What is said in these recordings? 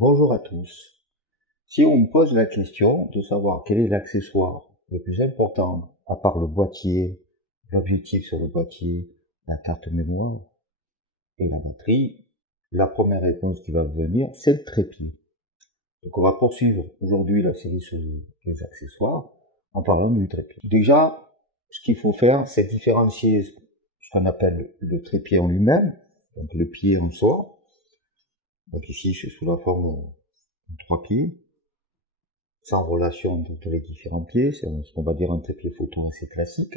Bonjour à tous. Si on me pose la question de savoir quel est l'accessoire le plus important, à part le boîtier, l'objectif sur le boîtier, la carte mémoire et la batterie, la première réponse qui va venir, c'est le trépied. Donc on va poursuivre aujourd'hui la série sur les accessoires en parlant du trépied. Déjà, ce qu'il faut faire, c'est différencier ce qu'on appelle le trépied en lui-même, donc le pied en soi. Donc ici, c'est sous la forme de 3 pieds, sans relation entre les différents pieds, c'est ce qu'on va dire un trépied photo assez classique.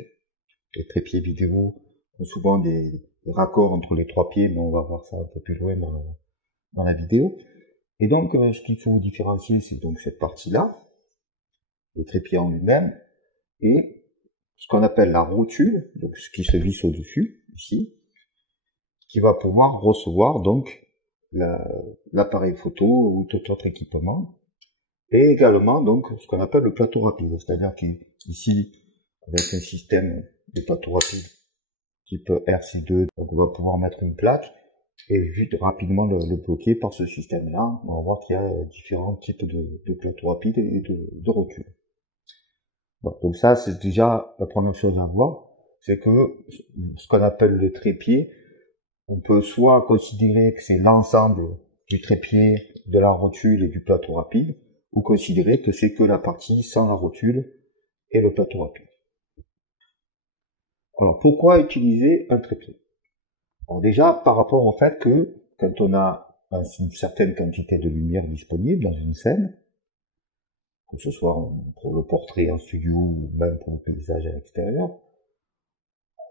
Les trépieds vidéo ont souvent des raccords entre les 3 pieds, mais on va voir ça un peu plus loin dans la vidéo. Et donc, ce qu'il faut différencier, c'est donc cette partie-là, le trépied en lui-même, et ce qu'on appelle la rotule, donc ce qui se visse au-dessus, ici, qui va pouvoir recevoir donc l'appareil photo ou tout autre équipement, et également donc ce qu'on appelle le plateau rapide, c'est-à-dire qu'ici, avec un système de plateau rapide type RC2, donc on va pouvoir mettre une plaque et vite rapidement le bloquer par ce système-là. On va voir qu'il y a différents types de plateaux rapides et de rotules. Bon, donc ça, c'est déjà la première chose à voir, c'est que ce qu'on appelle le trépied, on peut soit considérer que c'est l'ensemble du trépied, de la rotule et du plateau rapide, ou considérer que c'est que la partie sans la rotule et le plateau rapide. Alors pourquoi utiliser un trépied? Alors déjà par rapport au fait que quand on a une certaine quantité de lumière disponible dans une scène, que ce soit pour le portrait en studio ou même pour le paysage à l'extérieur,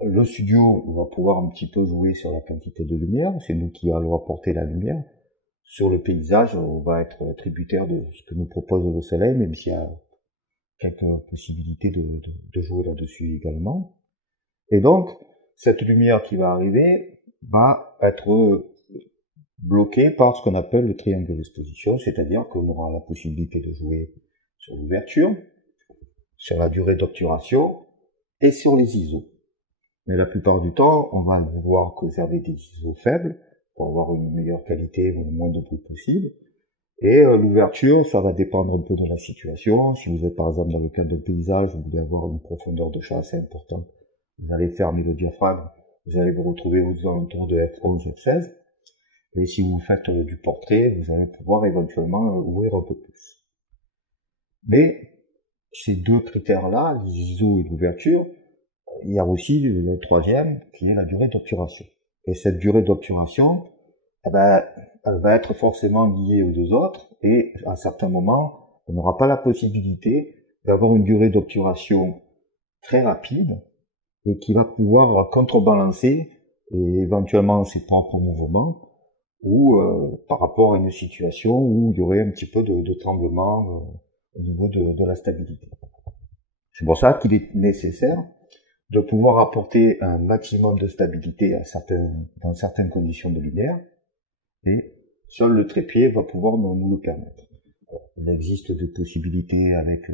le studio va pouvoir un petit peu jouer sur la quantité de lumière, c'est nous qui allons apporter la lumière. Sur le paysage, on va être tributaire de ce que nous propose le soleil, même s'il y a quelques possibilités de jouer là-dessus également. Et donc, cette lumière qui va arriver va être bloquée par ce qu'on appelle le triangle d'exposition, c'est-à-dire qu'on aura la possibilité de jouer sur l'ouverture, sur la durée d'obturation et sur les ISO. Mais la plupart du temps, on va vouloir conserver des ISO faibles pour avoir une meilleure qualité ou le moins de bruit possible. Et l'ouverture, ça va dépendre un peu de la situation. Si vous êtes par exemple dans le cadre de paysage, vous voulez avoir une profondeur de champ assez importante, vous allez fermer le diaphragme, vous allez vous retrouver aux alentours de F11, F16. Et si vous faites du portrait, vous allez pouvoir éventuellement ouvrir un peu plus. Mais ces deux critères-là, les ISO et l'ouverture, il y a aussi le troisième qui est la durée d'obturation. Et cette durée d'obturation, eh ben, elle va être forcément liée aux deux autres et à un certain moment, on n'aura pas la possibilité d'avoir une durée d'obturation très rapide et qui va pouvoir contrebalancer et éventuellement ses propres mouvements ou par rapport à une situation où il y aurait un petit peu de tremblement au niveau de la stabilité. C'est pour ça qu'il est nécessaire de pouvoir apporter un maximum de stabilité dans certaines conditions de lumière, et seul le trépied va pouvoir nous le permettre. Il existe des possibilités avec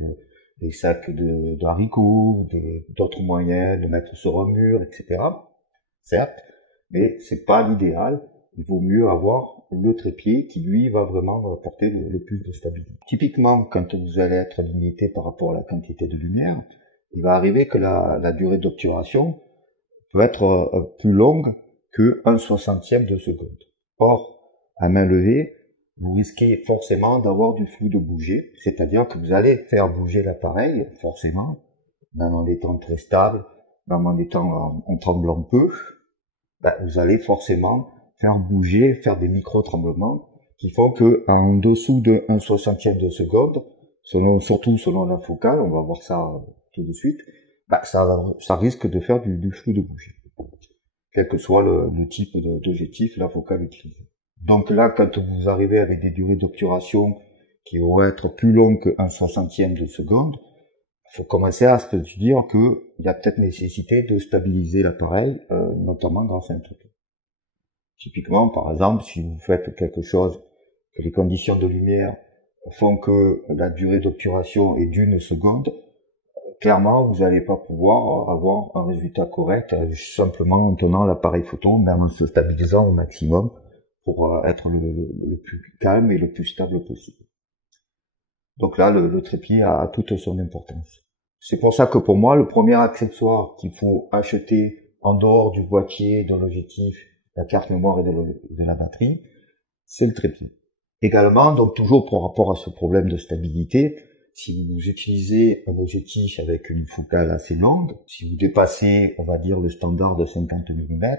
des sacs d'haricots, d'autres moyens de mettre sur un mur, etc. Certes, mais c'est pas l'idéal. Il vaut mieux avoir le trépied qui, lui, va vraiment apporter le plus de stabilité. Typiquement, quand vous allez être limité par rapport à la quantité de lumière, il va arriver que la durée d'obturation peut être plus longue que 1/60e de seconde. Or, à main levée, vous risquez forcément d'avoir du flou de bouger, c'est-à-dire que vous allez faire bouger l'appareil, forcément, même en étant très stable, même en étant en tremblant peu, vous allez forcément faire bouger, faire des micro-tremblements qui font que en dessous de 1/60e de seconde, surtout selon la focale, on va voir ça tout de suite, ça risque de faire du flou de bouger, quel que soit le type d'objectif, la focale utilisée. Donc là, quand vous arrivez avec des durées d'obturation qui vont être plus longues que 1/60e de seconde, il faut commencer à se dire qu'il y a peut-être nécessité de stabiliser l'appareil, notamment grâce à un trépied. Typiquement, par exemple, si vous faites quelque chose, que les conditions de lumière font que la durée d'obturation est d'1 seconde, clairement, vous n'allez pas pouvoir avoir un résultat correct simplement en tenant l'appareil photo, même en se stabilisant au maximum, pour être le plus calme et le plus stable possible. Donc là, le trépied a toute son importance. C'est pour ça que pour moi, le premier accessoire qu'il faut acheter en dehors du boîtier, de l'objectif, la carte mémoire et de la batterie, c'est le trépied. Également, donc toujours par rapport à ce problème de stabilité, si vous utilisez un objectif avec une focale assez longue, si vous dépassez, on va dire, le standard de 50 mm,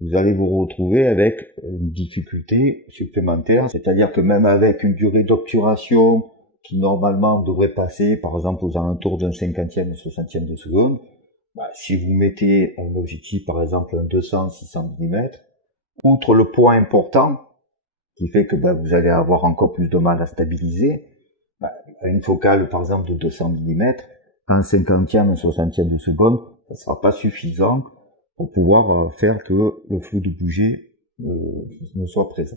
vous allez vous retrouver avec une difficulté supplémentaire, c'est-à-dire que même avec une durée d'obturation qui normalement devrait passer, par exemple, aux alentours d'un 50e et 60e de seconde, si vous mettez un objectif, par exemple, un 200-600 mm, outre le poids important, qui fait que vous allez avoir encore plus de mal à stabiliser, une focale, par exemple, de 200 mm, un 50e, un 60e de seconde, ça ne sera pas suffisant pour pouvoir faire que le flou de bouger ne soit présent.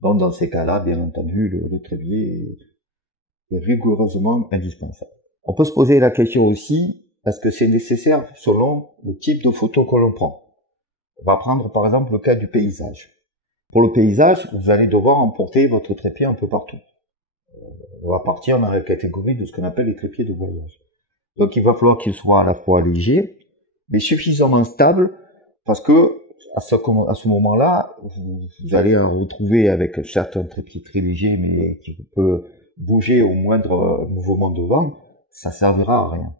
Donc dans ces cas-là, bien entendu, le trépied est rigoureusement indispensable. On peut se poser la question aussi, est-ce que c'est nécessaire selon le type de photo que l'on prend? On va prendre par exemple le cas du paysage. Pour le paysage, vous allez devoir emporter votre trépied un peu partout. On va partir dans la catégorie de ce qu'on appelle les trépieds de voyage. Donc il va falloir qu'il soit à la fois léger, mais suffisamment stable, parce que à ce moment-là, vous allez retrouver avec certains trépieds très légers, mais qui peut bouger au moindre mouvement de vent, ça servira à rien.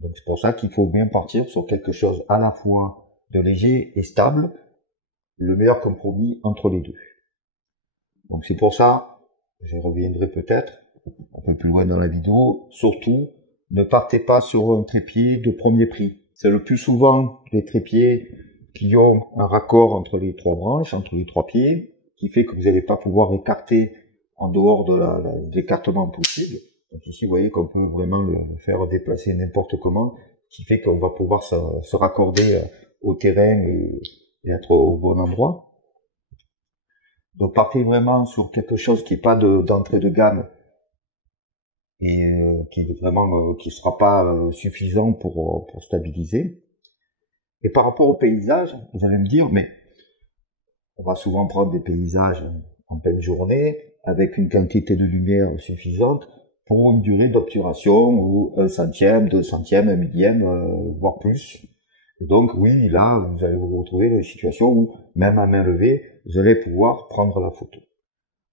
Donc c'est pour ça qu'il faut bien partir sur quelque chose à la fois de léger et stable, le meilleur compromis entre les deux. Donc c'est pour ça, je reviendrai peut-être un peu plus loin dans la vidéo, surtout ne partez pas sur un trépied de premier prix. C'est le plus souvent les trépieds qui ont un raccord entre les trois branches, entre les trois pieds, qui fait que vous n'allez pas pouvoir écarter en dehors de l'écartement possible. Donc ici, vous voyez qu'on peut vraiment le faire déplacer n'importe comment, qui fait qu'on va pouvoir se raccorder au terrain et être au bon endroit. Donc partez vraiment sur quelque chose qui n'est pas d'entrée de gamme et qui sera pas suffisant pour stabiliser. Et par rapport au paysage, vous allez me dire, mais on va souvent prendre des paysages en pleine journée avec une quantité de lumière suffisante pour une durée d'obturation ou un centième, 2 centièmes, 1 millième, voire plus. Et donc oui, là, vous allez vous retrouver dans une situation où, même à main levée, vous allez pouvoir prendre la photo.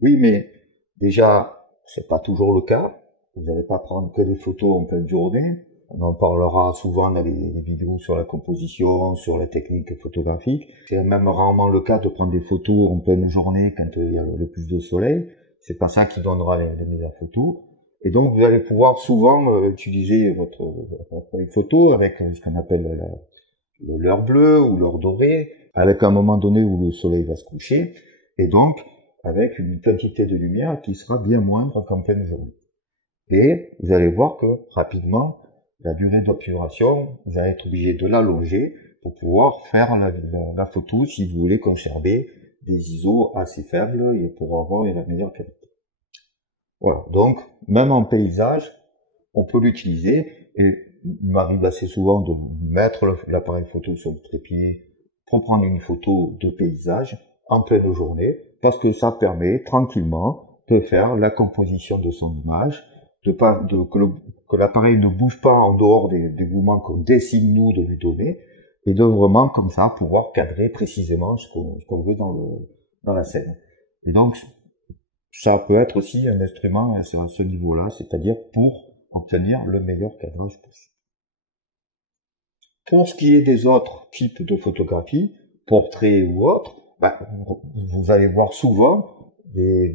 Oui, mais déjà, c'est pas toujours le cas. Vous n'allez pas prendre que des photos en pleine journée. On en parlera souvent dans les vidéos sur la composition, sur la technique photographique. C'est même rarement le cas de prendre des photos en pleine journée quand il y a le plus de soleil. C'est pas ça qui donnera les meilleures photos. Et donc, vous allez pouvoir souvent utiliser votre photo avec ce qu'on appelle l'heure bleue ou l'heure dorée, avec un moment donné où le soleil va se coucher, et donc avec une quantité de lumière qui sera bien moindre qu'en pleine journée. Et vous allez voir que rapidement, la durée d'obturation, vous allez être obligé de l'allonger pour pouvoir faire la photo si vous voulez conserver des ISO assez faibles et pour avoir la meilleure qualité. Voilà, donc même en paysage, on peut l'utiliser et il m'arrive assez souvent de mettre l'appareil photo sur le trépied pour prendre une photo de paysage en pleine journée parce que ça permet tranquillement de faire la composition de son image, que l'appareil ne bouge pas en dehors des mouvements qu'on décide nous de lui donner et de vraiment comme ça pouvoir cadrer précisément ce qu'on veut dans la scène. Et donc ça peut être aussi un instrument à ce niveau-là, c'est-à-dire pour obtenir le meilleur cadrage possible. Pour ce qui est des autres types de photographie, portraits ou autres, vous allez voir souvent des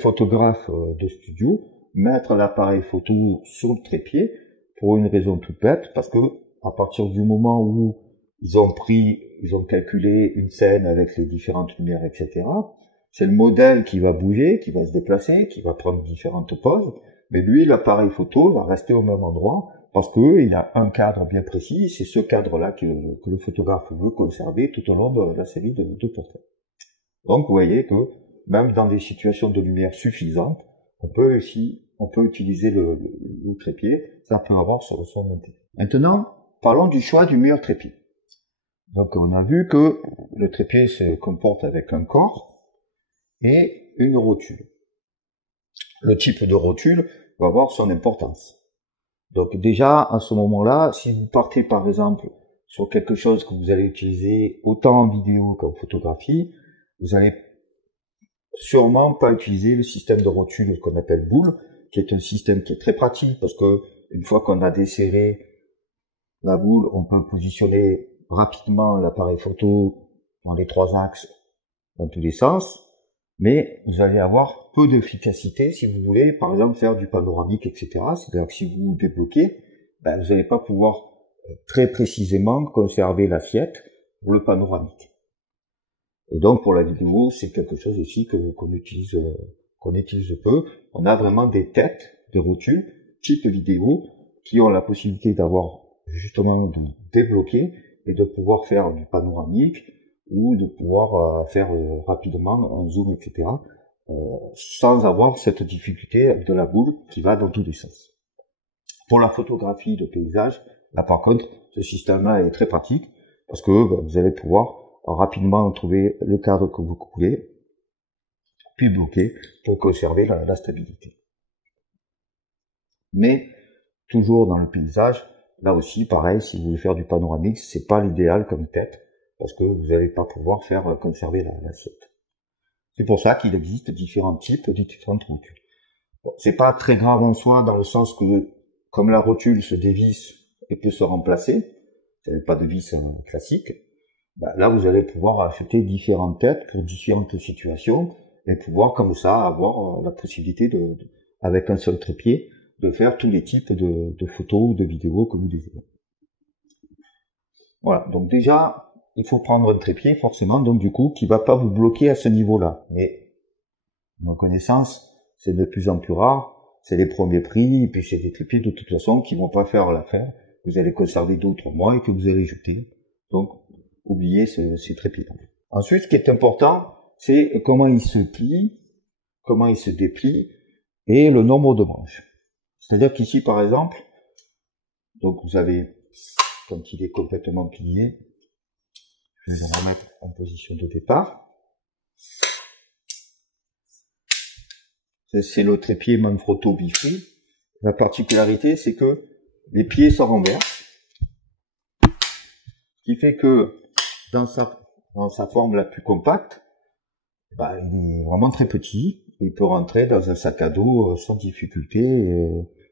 photographes de studio mettre l'appareil photo sur le trépied pour une raison toute bête, parce que à partir du moment où ils ont calculé une scène avec les différentes lumières, etc., c'est le modèle qui va bouger, qui va se déplacer, qui va prendre différentes poses, mais lui, l'appareil photo va rester au même endroit parce qu'il a un cadre bien précis, c'est ce cadre-là que le photographe veut conserver tout au long de la série de portraits. Donc vous voyez que même dans des situations de lumière suffisantes, on peut utiliser le trépied, ça peut avoir son intérêt. Maintenant, parlons du choix du meilleur trépied. Donc on a vu que le trépied se comporte avec un corps et une rotule. Le type de rotule va avoir son importance. Donc déjà, à ce moment-là, si vous partez par exemple sur quelque chose que vous allez utiliser autant en vidéo qu'en photographie, vous allez sûrement pas utiliser le système de rotule qu'on appelle boule, qui est un système qui est très pratique parce que une fois qu'on a desserré la boule, on peut positionner rapidement l'appareil photo dans les 3 axes dans tous les sens, mais vous allez avoir peu d'efficacité si vous voulez, par exemple, faire du panoramique, etc. C'est-à-dire que si vous débloquez, ben, vous n'allez pas pouvoir très précisément conserver l'assiette pour le panoramique. Et donc, pour la vidéo, c'est quelque chose aussi qu'on utilise peu. On a vraiment des têtes, des rotules, type vidéo, qui ont la possibilité d'avoir justement de débloquer et de pouvoir faire du panoramique ou de pouvoir faire rapidement un zoom, etc. Sans avoir cette difficulté de la boule qui va dans tous les sens. Pour la photographie de paysage, là par contre, ce système-là est très pratique parce que vous allez pouvoir rapidement trouver le cadre que vous voulez, puis bloquer pour conserver la stabilité. Mais toujours dans le paysage, là aussi pareil, si vous voulez faire du panoramique, c'est pas l'idéal comme tête parce que vous n'allez pas pouvoir faire conserver l'assiette. C'est pour ça qu'il existe différents types de différentes rotules. Bon, c'est pas très grave en soi dans le sens que comme la rotule se dévisse et peut se remplacer, vous n'avez pas de vis classique, ben là vous allez pouvoir acheter différentes têtes pour différentes situations et pouvoir comme ça avoir la possibilité avec un seul trépied de faire tous les types de photos ou de vidéos que vous désirez. Voilà, donc déjà il faut prendre un trépied forcément, donc du coup qui va pas vous bloquer à ce niveau-là. Mais à ma connaissance, c'est de plus en plus rare, c'est les premiers prix, et puis c'est des trépieds de toute façon qui vont pas faire l'affaire. Vous allez conserver 2 ou 3 mois et que vous allez jeter. Donc oubliez ces trépieds. Ensuite, ce qui est important, c'est comment il se plie, comment il se déplie, et le nombre de manches. C'est-à-dire qu'ici, par exemple, donc vous avez, quand il est complètement plié, je vais le remettre en position de départ. C'est le trépied Manfrotto Bifree. La particularité, c'est que les pieds se renversent, ce qui fait que dans sa forme la plus compacte, bah, il est vraiment très petit. Il peut rentrer dans un sac à dos sans difficulté.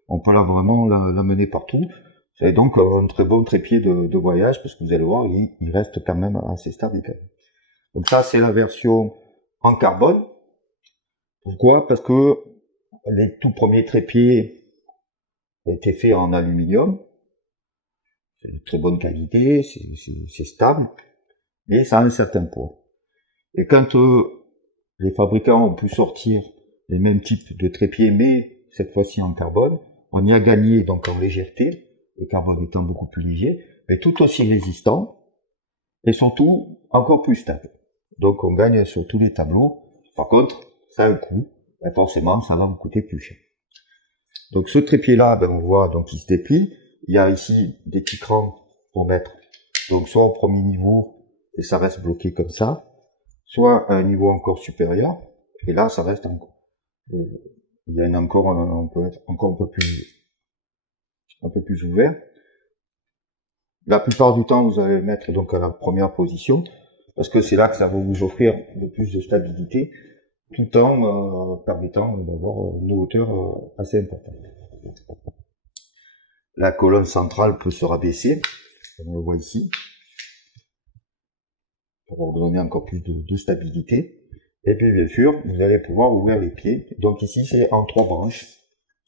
On peut vraiment l'amener partout. C'est donc un très bon trépied de voyage parce que vous allez voir, il reste quand même assez stable. Donc ça, c'est la version en carbone. Pourquoi? Parce que les tout premiers trépieds étaient faits en aluminium. C'est de très bonne qualité, c'est stable, mais ça a un certain poids. Et quand les fabricants ont pu sortir les mêmes types de trépieds, mais cette fois-ci en carbone, on y a gagné donc en légèreté, le carbone étant beaucoup plus léger, mais tout aussi résistant, et surtout encore plus stable. Donc on gagne sur tous les tableaux. Par contre, ça a un coût, et forcément ça va vous coûter plus cher. Donc ce trépied-là, on voit donc il se déplie. Il y a ici des petits crans pour mettre, donc soit au premier niveau, et ça reste bloqué comme ça, soit à un niveau encore supérieur, et là ça reste encore. Il y a on peut être encore un peu plus ouvert. La plupart du temps, vous allez le mettre donc à la première position, parce que c'est là que ça va vous offrir le plus de stabilité, tout en permettant d'avoir une hauteur assez importante. La colonne centrale peut se rabaisser, comme on le voit ici, pour vous donner encore plus de stabilité. Et puis bien sûr, vous allez pouvoir ouvrir les pieds. Donc ici, c'est en 3 branches,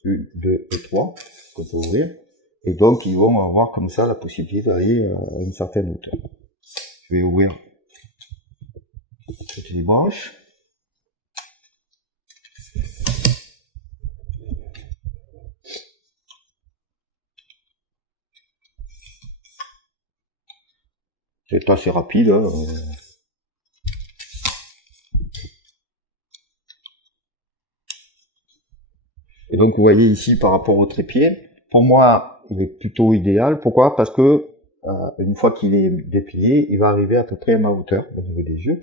1, 2 et 3, qu'on peut ouvrir. Et donc, ils vont avoir comme ça la possibilité d'aller à une certaine hauteur. Je vais ouvrir toutes les branches. C'est assez rapide. Hein. Et donc, vous voyez ici, par rapport au trépied, pour moi, il est plutôt idéal. Pourquoi? Parce que une fois qu'il est déplié, il va arriver à peu près à ma hauteur au niveau des yeux.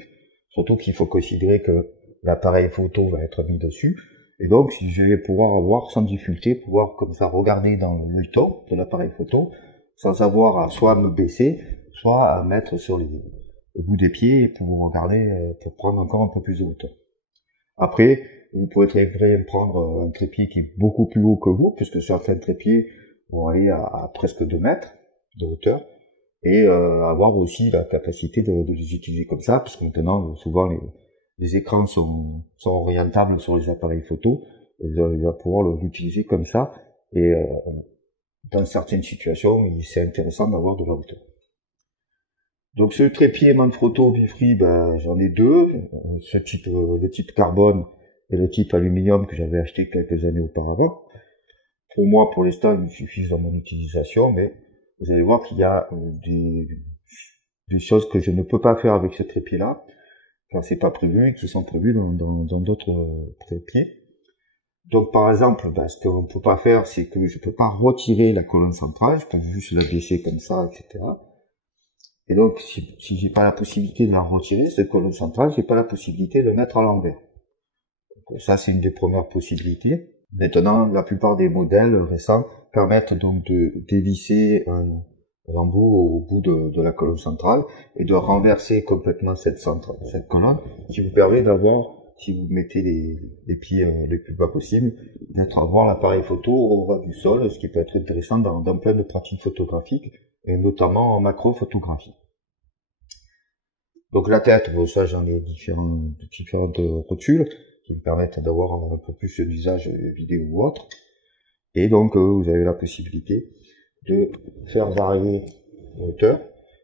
Surtout qu'il faut considérer que l'appareil photo va être mis dessus. Et donc, si je vais pouvoir avoir sans difficulté, pouvoir comme ça regarder dans l'œilleton de l'appareil photo, sans avoir à soit me baisser, soit à mettre sur le bout des pieds pour regarder, pour prendre encore un peu plus de hauteur. Après, vous pouvez très bien prendre un trépied qui est beaucoup plus haut que vous, puisque certains trépieds vont aller à presque 2 mètres de hauteur, et avoir aussi la capacité de les utiliser comme ça, parce que maintenant, souvent, les écrans sont orientables sur les appareils photo, et vous allez pouvoir l'utiliser comme ça, et dans certaines situations, c'est intéressant d'avoir de la hauteur. Donc ce trépied Manfrotto Bifree, ben, j'en ai deux, le type carbone et le type aluminium que j'avais acheté quelques années auparavant. Pour moi, pour l'instant, ils me suffisent dans mon utilisation, mais vous allez voir qu'il y a des choses que je ne peux pas faire avec ce trépied-là, car c'est pas prévu et qui sont prévues dans d'autres trépieds. Donc par exemple, ben, ce qu'on ne peut pas faire, c'est que je peux pas retirer la colonne centrale, je peux juste la baisser comme ça, etc. Et donc, si j'ai pas la possibilité de la retirer, cette colonne centrale, j'ai pas la possibilité de la mettre à l'envers. Ça, c'est une des premières possibilités. Maintenant, la plupart des modèles récents permettent donc de dévisser un embout au bout de la colonne centrale et de renverser complètement cette colonne, qui vous permet d'avoir, si vous mettez les pieds les plus bas possible, d'avoir l'appareil photo au ras du sol, ce qui peut être intéressant dans plein de pratiques photographiques, et notamment en macro-photographie. Donc la tête, bon, ça j'en ai différentes rotules qui me permettent d'avoir un peu plus d'usage vidéo ou autre. Et donc vous avez la possibilité de faire varier la hauteur.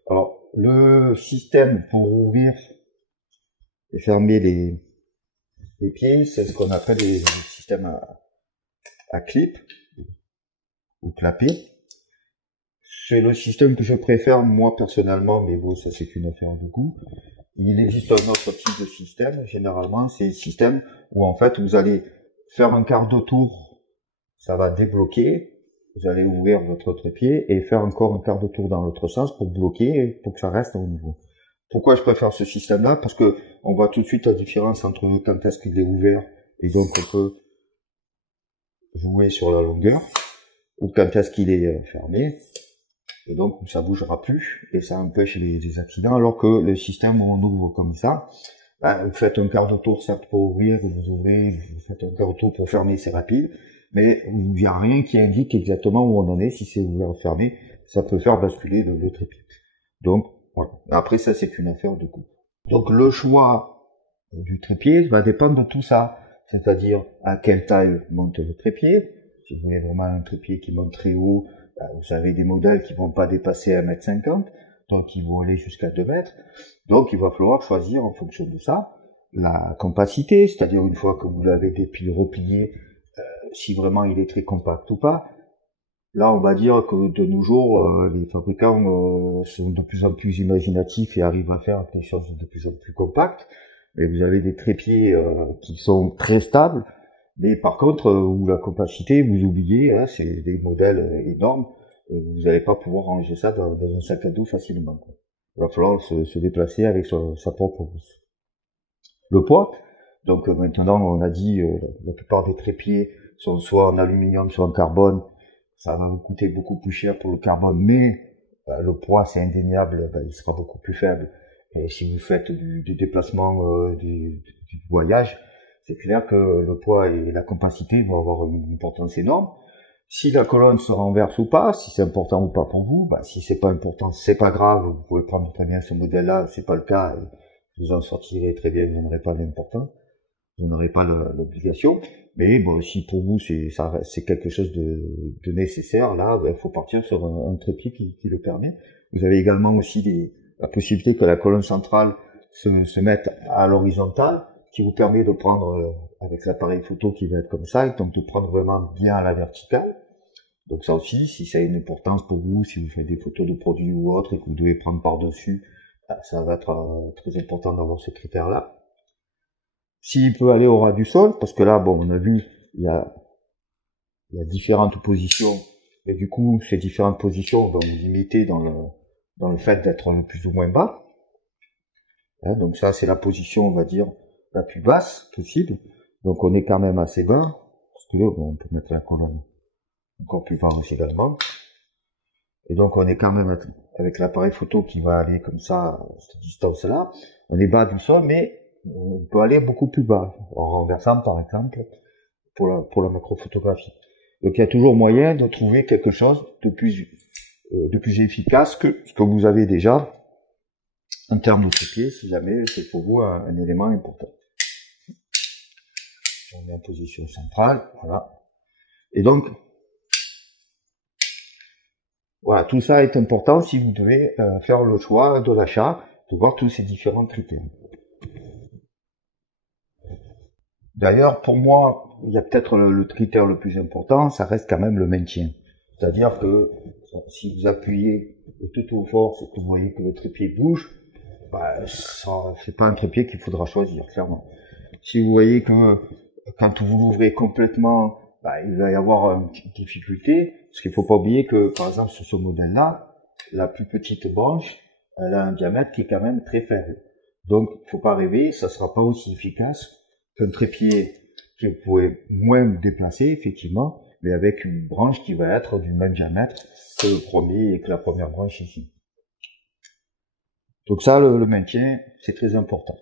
Alors le système pour ouvrir et fermer les pieds, c'est ce qu'on appelle les systèmes à clip ou clapper. C'est le système que je préfère, moi, personnellement, mais bon, ça, c'est qu'une affaire de goût. Il existe un autre type de système, généralement, c'est le système où, en fait, vous allez faire un quart de tour, ça va débloquer, vous allez ouvrir votre trépied et faire encore un quart de tour dans l'autre sens pour bloquer, pour que ça reste au niveau. Pourquoi je préfère ce système-là? Parce que on voit tout de suite la différence entre quand est-ce qu'il est ouvert et donc on peut jouer sur la longueur, ou quand est-ce qu'il est fermé. Et donc, ça bougera plus, et ça empêche les accidents, alors que le système où on ouvre comme ça, ben, vous faites un quart de tour, certes, pour ouvrir, vous ouvrez, vous faites un quart de tour pour fermer, c'est rapide, mais il n'y a rien qui indique exactement où on en est, si c'est ouvert ou fermé, ça peut faire basculer le trépied. Donc, voilà. Après, ça, c'est une affaire de goût. Donc, le choix du trépied va dépendre de tout ça, c'est-à-dire à quelle taille monte le trépied. Si vous voulez vraiment un trépied qui monte très haut, vous avez des modèles qui vont pas dépasser 1,50 m, donc ils vont aller jusqu'à 2 mètres. Donc il va falloir choisir en fonction de ça la compacité, c'est-à-dire une fois que vous l'avez replié, si vraiment il est très compact ou pas. Là, on va dire que de nos jours, les fabricants sont de plus en plus imaginatifs et arrivent à faire des choses de plus en plus compactes. Mais vous avez des trépieds qui sont très stables. Mais par contre, où la compacité, vous oubliez, hein, c'est des modèles énormes, vous n'allez pas pouvoir ranger ça dans un sac à dos facilement, quoi. Il va falloir se déplacer avec sa propre housse. Le poids, donc maintenant on a dit la plupart des trépieds sont soit en aluminium, soit en carbone, ça va vous coûter beaucoup plus cher pour le carbone, mais le poids c'est indéniable, il sera beaucoup plus faible. Et si vous faites du déplacement, du voyage, c'est clair que le poids et la compacité vont avoir une importance énorme. Si la colonne se renverse ou pas, si c'est important ou pas pour vous, si c'est pas important, c'est pas grave, vous pouvez prendre très bien ce modèle-là, c'est pas le cas, vous en sortirez très bien, vous n'aurez pas l'important, vous n'aurez pas l'obligation, mais bon, si pour vous c'est quelque chose de nécessaire, là, il faut partir sur un trépied qui le permet. Vous avez également aussi la possibilité que la colonne centrale se mette à l'horizontale, qui vous permet de prendre, avec l'appareil photo qui va être comme ça, donc de prendre vraiment bien à la verticale. Donc ça aussi, si ça a une importance pour vous, si vous faites des photos de produits ou autres et que vous devez prendre par-dessus, ça va être très important d'avoir ce critère-là. S'il peut aller au ras du sol, parce que là, bon, on a vu, il y a différentes positions, et du coup, ces différentes positions vont vous limiter dans dans le fait d'être le plus ou moins bas. Hein, donc ça, c'est la position, on va dire, la plus basse possible. Donc on est quand même assez bas. Parce que là, bon, on peut mettre la colonne encore plus bas aussi également. Et donc on est quand même avec l'appareil photo qui va aller comme ça, à cette distance-là. On est bas du sol, mais on peut aller beaucoup plus bas, en renversant par exemple, pour la macrophotographie. Donc il y a toujours moyen de trouver quelque chose de plus efficace que ce que vous avez déjà en termes de trépied, si jamais c'est pour vous un élément important. On est en position centrale, voilà. Et donc, voilà, tout ça est important si vous devez faire le choix de l'achat, de voir tous ces différents critères. D'ailleurs, pour moi, il y a peut-être le critère le plus important, ça reste quand même le maintien. C'est-à-dire que si vous appuyez de toute force et que vous voyez que le trépied bouge, bah, c'est pas un trépied qu'il faudra choisir, clairement. Si vous voyez que quand vous l'ouvrez complètement, bah, il va y avoir une petite difficulté, parce qu'il faut pas oublier que, par exemple, sur ce modèle-là, la plus petite branche, elle a un diamètre qui est quand même très faible. Donc, faut pas rêver, ça sera pas aussi efficace qu'un trépied que vous pouvez moins déplacer, effectivement, mais avec une branche qui va être du même diamètre que le premier et que la première branche ici. Donc ça, le maintien, c'est très important.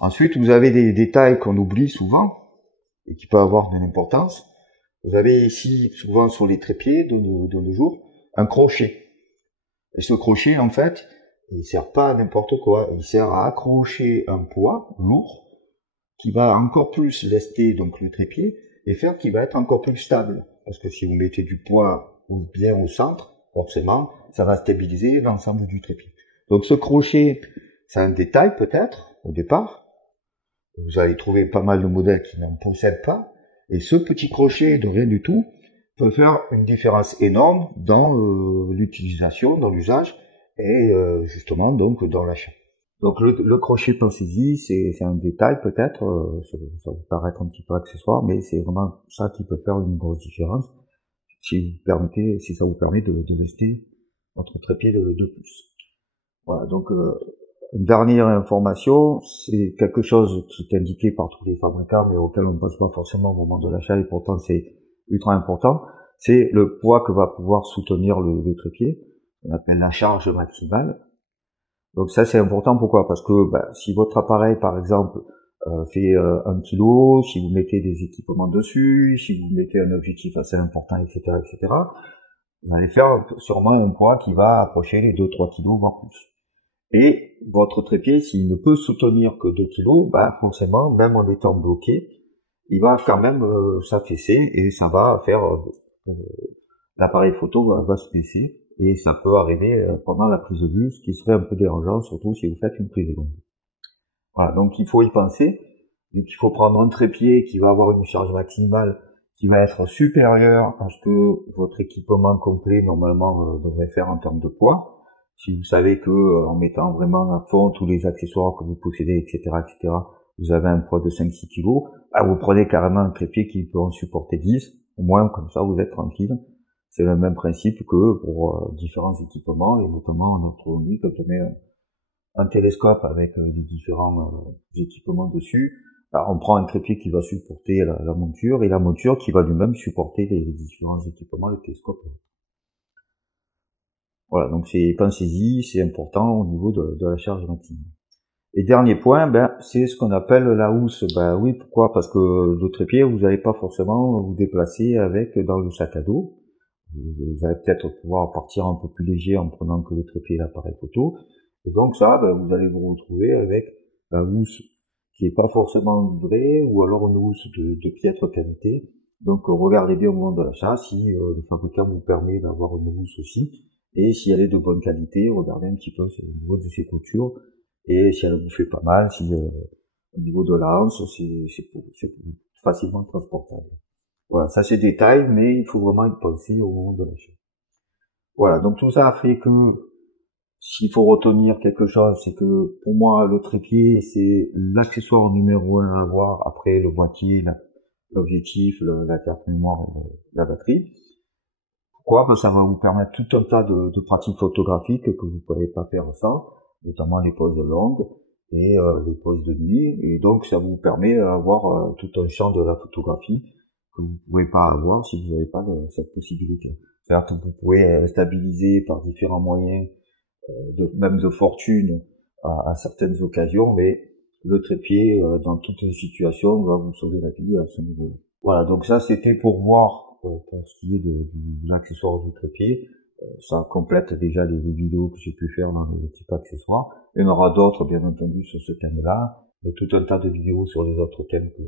Ensuite, vous avez des détails qu'on oublie souvent et qui peuvent avoir de l'importance. Vous avez ici, souvent sur les trépieds de nos jours, un crochet. Et ce crochet, en fait, il sert pas à n'importe quoi. Il sert à accrocher un poids lourd qui va encore plus lester donc le trépied et faire qu'il va être encore plus stable. Parce que si vous mettez du poids bien au centre, forcément, ça va stabiliser l'ensemble du trépied. Donc ce crochet, c'est un détail peut-être au départ. Vous allez trouver pas mal de modèles qui n'en possèdent pas. Et ce petit crochet de rien du tout peut faire une différence énorme dans l'utilisation, dans l'usage et justement donc dans l'achat. Donc le crochet, pensez-y, c'est un détail peut-être, ça vous paraître un petit peu accessoire, mais c'est vraiment ça qui peut faire une grosse différence si ça vous permet de lester votre trépied de plus. Voilà, donc une dernière information, c'est quelque chose qui est indiqué par tous les fabricants, mais auquel on ne pense pas forcément au moment de l'achat, et pourtant c'est ultra important, c'est le poids que va pouvoir soutenir le trépied, on appelle la charge maximale. Donc ça c'est important, pourquoi? Parce que si votre appareil par exemple fait 1 kg, si vous mettez des équipements dessus, si vous mettez un objectif assez important, etc., vous allez faire sûrement un poids qui va approcher les 2-3 kg, voire plus. Et votre trépied, s'il ne peut soutenir que 2 kg, forcément, même en étant bloqué, il va quand même s'affaisser et ça va faire l'appareil photo va se baisser et ça peut arriver pendant la prise de vue, ce qui serait un peu dérangeant, surtout si vous faites une prise longue. Voilà, donc il faut y penser. Donc il faut prendre un trépied qui va avoir une charge maximale qui va être supérieure à ce que votre équipement complet normalement devrait faire en termes de poids. Si vous savez que en mettant vraiment à fond tous les accessoires que vous possédez, etc., vous avez un poids de 5-6 kg, vous prenez carrément un trépied qui peut en supporter 10, au moins comme ça vous êtes tranquille. C'est le même principe que pour différents équipements, et notamment en astronomie, quand on met un télescope avec les différents équipements dessus, on prend un trépied qui va supporter la monture, et la monture qui va lui-même supporter les différents équipements, le télescope. Voilà, donc pensez-y, c'est important au niveau de la charge maximale. Et dernier point, c'est ce qu'on appelle la housse. Oui, pourquoi? Parce que le trépied, vous n'allez pas forcément vous déplacer avec dans le sac à dos. Vous allez peut-être pouvoir partir un peu plus léger en prenant que le trépied et l'appareil photo. Et donc ça, vous allez vous retrouver avec la housse qui est pas forcément livrée, ou alors une housse de piètre qualité. Donc regardez bien au moment de l'achat si le fabricant vous permet d'avoir une housse aussi. Et si elle est de bonne qualité, regardez un petit peu au niveau de ses coutures, et si elle vous fait pas mal, si au niveau de la hanche, c'est facilement transportable. Voilà, ça c'est détail, mais il faut vraiment y penser au moment de l'achat. Voilà, donc tout ça a fait que s'il faut retenir quelque chose, c'est que pour moi le trépied c'est l'accessoire numéro 1 à avoir après le boîtier, l'objectif, la carte mémoire et la batterie. Pourquoi? Ça va vous permettre tout un tas de pratiques photographiques que vous ne pourrez pas faire sans, notamment les poses longues et les poses de nuit. Et donc, ça vous permet d'avoir tout un champ de la photographie que vous ne pouvez pas avoir si vous n'avez pas cette possibilité. C'est-à-dire que vous pouvez stabiliser par différents moyens, même de fortune, à certaines occasions, mais le trépied, dans toutes les situations, va vous sauver la vie à ce niveau-là. Voilà, donc ça c'était pour voir pour ce qui est de l'accessoire du trépied. Ça complète déjà les vidéos que j'ai pu faire dans les types accessoires. Il y en aura d'autres bien entendu sur ce thème-là, et tout un tas de vidéos sur les autres thèmes que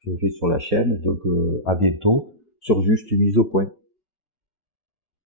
je fais sur la chaîne. Donc à bientôt sur Juste Mise au Point.